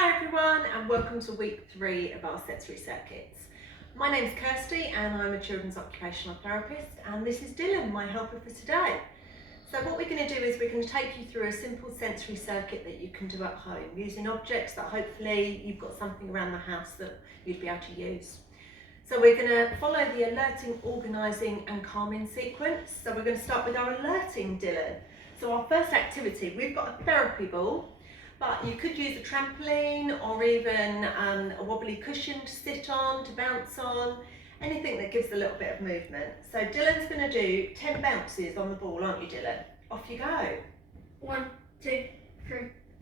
Hi everyone, and welcome to week 3 of our sensory circuits. My name's Kirsty and I'm a children's occupational therapist, and this is Dylan, my helper for today. So what we're going to do is we're going to take you through a simple sensory circuit that you can do at home using objects that hopefully you've got something around the house that you'd be able to use. So we're going to follow the alerting, organising and calming sequence. So we're going to start with our alerting, Dylan. So our first activity, we've got a therapy ball, but you could use a trampoline or even a wobbly cushion to sit on, to bounce on, anything that gives a little bit of movement. So Dylan's going to do 10 bounces on the ball, aren't you, Dylan? Off you go. 1, 2, 3,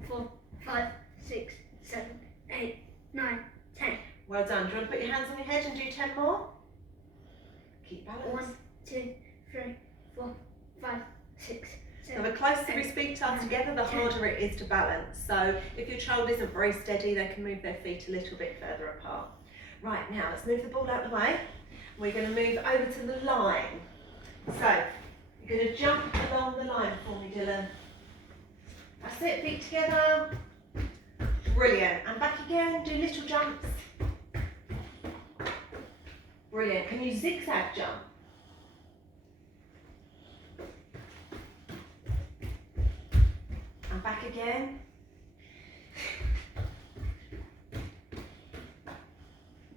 4, 5, 6, 7, 8, 9, 10. Well done. Do you want to put your hands on your head and do 10 more? Keep balance. 1, 2, 3, 4, 5, 6, 7. So the closer we speak to us together, the harder it is to balance. So if your child isn't very steady, they can move their feet a little bit further apart. Right, now let's move the ball out of the way. We're going to move over to the line. So you're going to jump along the line for me, Dylan. That's it, feet together. Brilliant. And back again, do little jumps. Brilliant. Can you zigzag jump? And back again.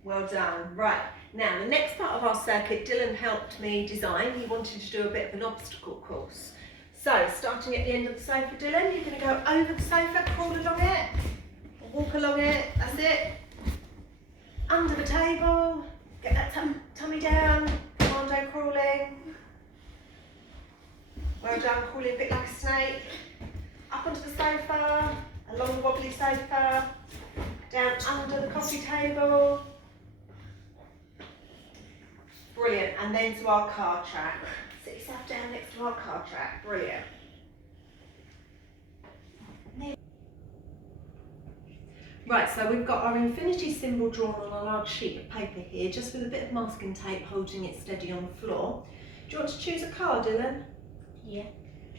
Well done. Right, now the next part of our circuit, Dylan helped me design. He wanted to do a bit of an obstacle course. So, starting at the end of the sofa, Dylan, you're going to go over the sofa, crawl along it, walk along it, that's it. Under the table, get that tummy down, commando crawling. Well done, crawling a bit like a snake. Up onto the sofa, along the wobbly sofa, down under the coffee table. Brilliant, and then to our car track. Sit yourself down next to our car track, brilliant. Right, so we've got our infinity symbol drawn on a large sheet of paper here, just with a bit of masking tape holding it steady on the floor. Do you want to choose a car, Dylan? Yeah.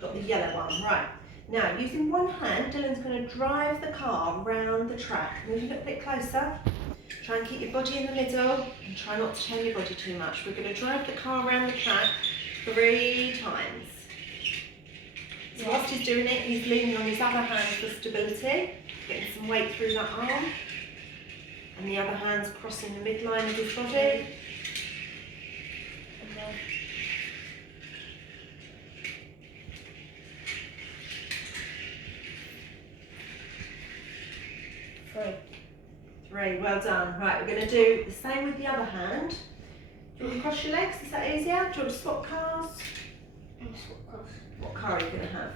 Got the yellow one, right. Now, using one hand, Dylan's going to drive the car round the track. Move a little bit closer. Try and keep your body in the middle and try not to turn your body too much. We're going to drive the car around the track 3 times. So whilst he's doing it, he's leaning on his other hand for stability, getting some weight through that arm. And the other hand's crossing the midline of his body. And then 3. Well done. Right, we're going to do the same with the other hand. Do you want to cross your legs? Is that easier? Do you want to swap cars? What car are you going to have?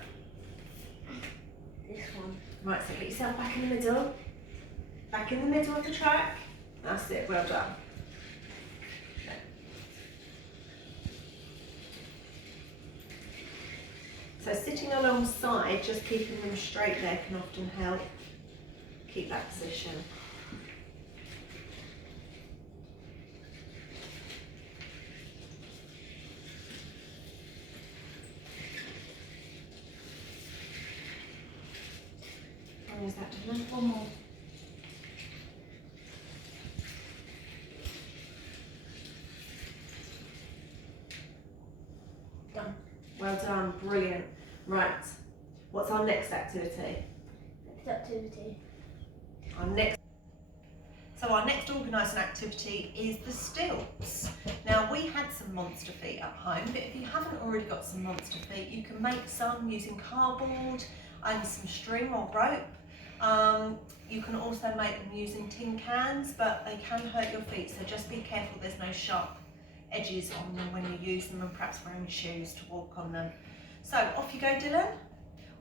This one. Right, so get yourself back in the middle. Back in the middle of the track. That's it, well done. So sitting alongside, just keeping them straight there can often help keep that position. Or is that Dylan? One more. Done. Well done, brilliant. Right, what's our next activity? Next activity. Our next organising activity is the stilts. Now, we had some monster feet at home, but if you haven't already got some monster feet, you can make some using cardboard and some string or rope. You can also make them using tin cans, but they can hurt your feet, so just be careful there's no sharp edges on them when you use them, and perhaps wearing shoes to walk on them. So off you go, Dylan.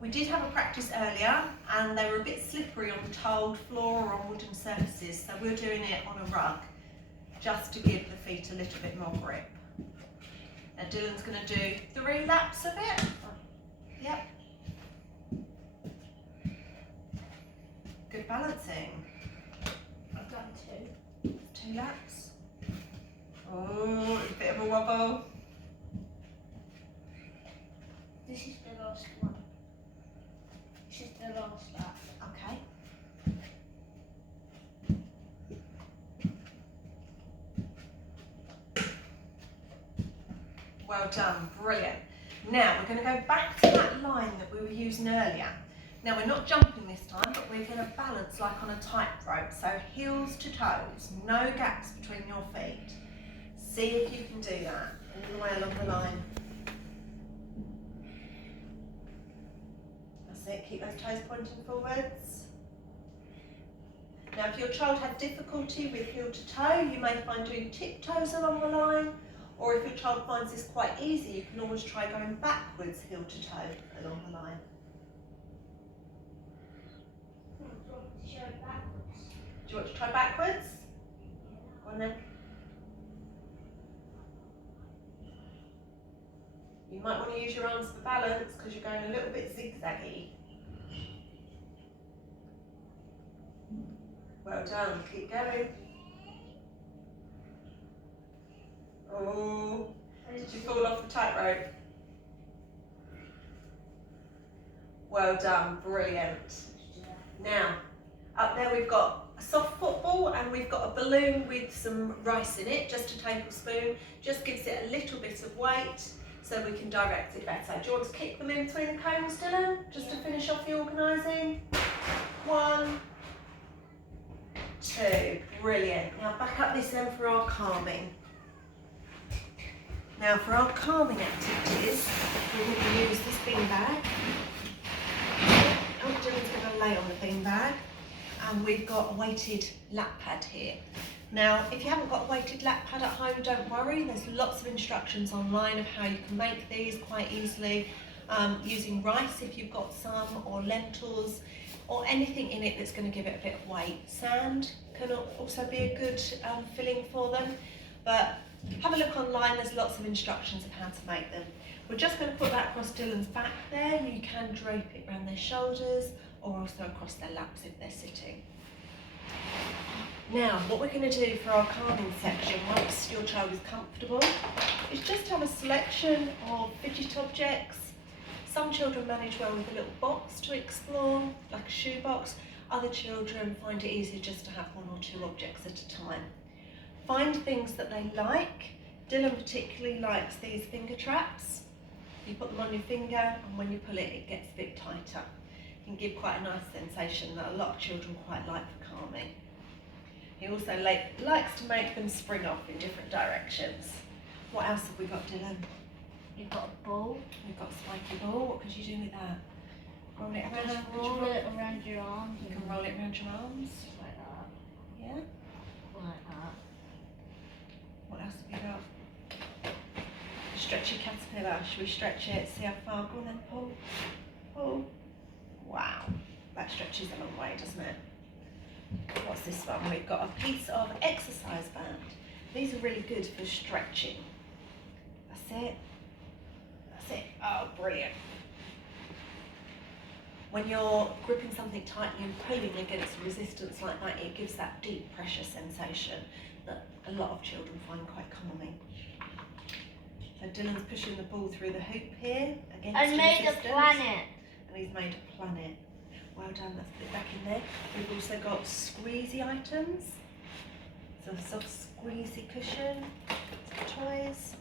We did have a practice earlier and they were a bit slippery on the tiled floor or on wooden surfaces, so we're doing it on a rug just to give the feet a little bit more grip. Now Dylan's going to do 3 laps of it. Yep. Good balancing. I've done 2. 2 laps. Oh, a bit of a wobble. This is the last one. This is the last lap. Okay. Well done, brilliant. Now we're going to go back to that line that we were using earlier. Now we're not jumping this time, but we're going to balance like on a tightrope. So heels to toes, no gaps between your feet. See if you can do that all the way along the line. That's it, keep those toes pointing forwards. Now if your child has difficulty with heel to toe, you may find doing tiptoes along the line, or if your child finds this quite easy, you can always try going backwards heel to toe along the line. Do you want to try backwards? Go on then. You might want to use your arms for balance because you're going a little bit zigzaggy. Well done, keep going. Oh, did you fall off the tightrope? Well done, brilliant. Now, up there we've got a soft football and we've got a balloon with some rice in it, just a tablespoon. Just gives it a little bit of weight so we can direct it better. Do you want to kick them in between the cones, Dylan? Just to finish off the organising. 1, 2, brilliant. Now back up this end for our calming. Now for our calming activities, we're going to use this bean bag. Dylan's going to lay on the bean bag. And we've got a weighted lap pad here. Now, if you haven't got a weighted lap pad at home, don't worry. There's lots of instructions online of how you can make these quite easily, using rice if you've got some, or lentils, or anything in it that's going to give it a bit of weight. Sand can also be a good filling for them, but have a look online. There's lots of instructions of how to make them. We're just going to put that across Dylan's back there. You can drape it around their shoulders, or also across their laps if they're sitting. Now, what we're going to do for our calming section, once your child is comfortable, is just have a selection of fidget objects. Some children manage well with a little box to explore, like a shoebox. Other children find it easier just to have 1 or 2 objects at a time. Find things that they like. Dylan particularly likes these finger traps. You put them on your finger, and when you pull it, it gets a bit tighter. It can give quite a nice sensation that a lot of children quite like for calming. He also likes to make them spring off in different directions. What else have we got, Dylan? You've got a ball. We've got a spiky ball. What could you do with that? Roll it around. Just roll it around your arms. You can roll it around your arms. Like that. Yeah. Like that. What else have we got? Stretch your caterpillar. Should we stretch it? See how far? Go on then, pull. Pull. Wow. That stretches a long way, doesn't it? What's this one? We've got a piece of exercise band. These are really good for stretching. That's it. That's it. Oh, brilliant. When you're gripping something tightly and pulling against resistance like that, it gives that deep pressure sensation that a lot of children find quite calming. So Dylan's pushing the ball through the hoop here against I made resistance. a planet. And he's made a planet. Well done, let's put it back in there. We've also got squeezy items. So a soft squeezy cushion, some toys.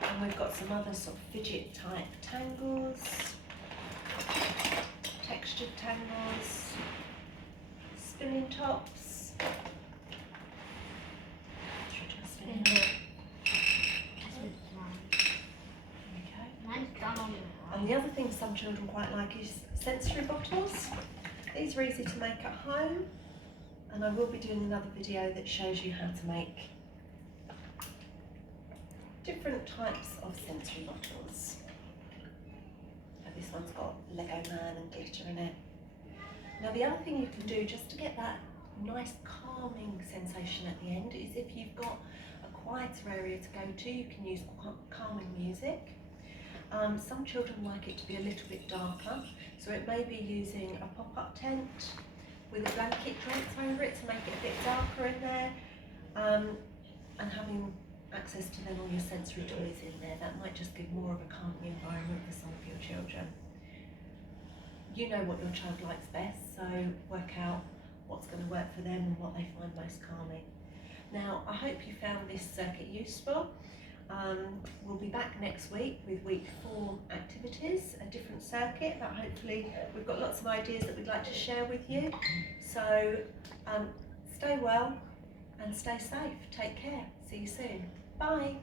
And we've got some other sort of fidget type tangles, textured tangles, spinning tops. Should I try spinning top? Mine's done on it. And the other thing some children quite like is sensory bottles. These are easy to make at home, and I will be doing another video that shows you how to make different types of sensory bottles. So this one's got Lego Man and glitter in it. Now the other thing you can do just to get that nice calming sensation at the end is if you've got a quieter area to go to, you can use calming music. Some children like it to be a little bit darker, so it may be using a pop-up tent with a blanket draped over it to make it a bit darker in there, and having access to then all your sensory toys in there. That might just give more of a calming environment for some of your children. You know what your child likes best, so work out what's going to work for them and what they find most calming. Now, I hope you found this circuit useful. We'll be back next week with week 4 activities, a different circuit that hopefully we've got lots of ideas that we'd like to share with you. So stay well and stay safe. Take care. See you soon. Bye.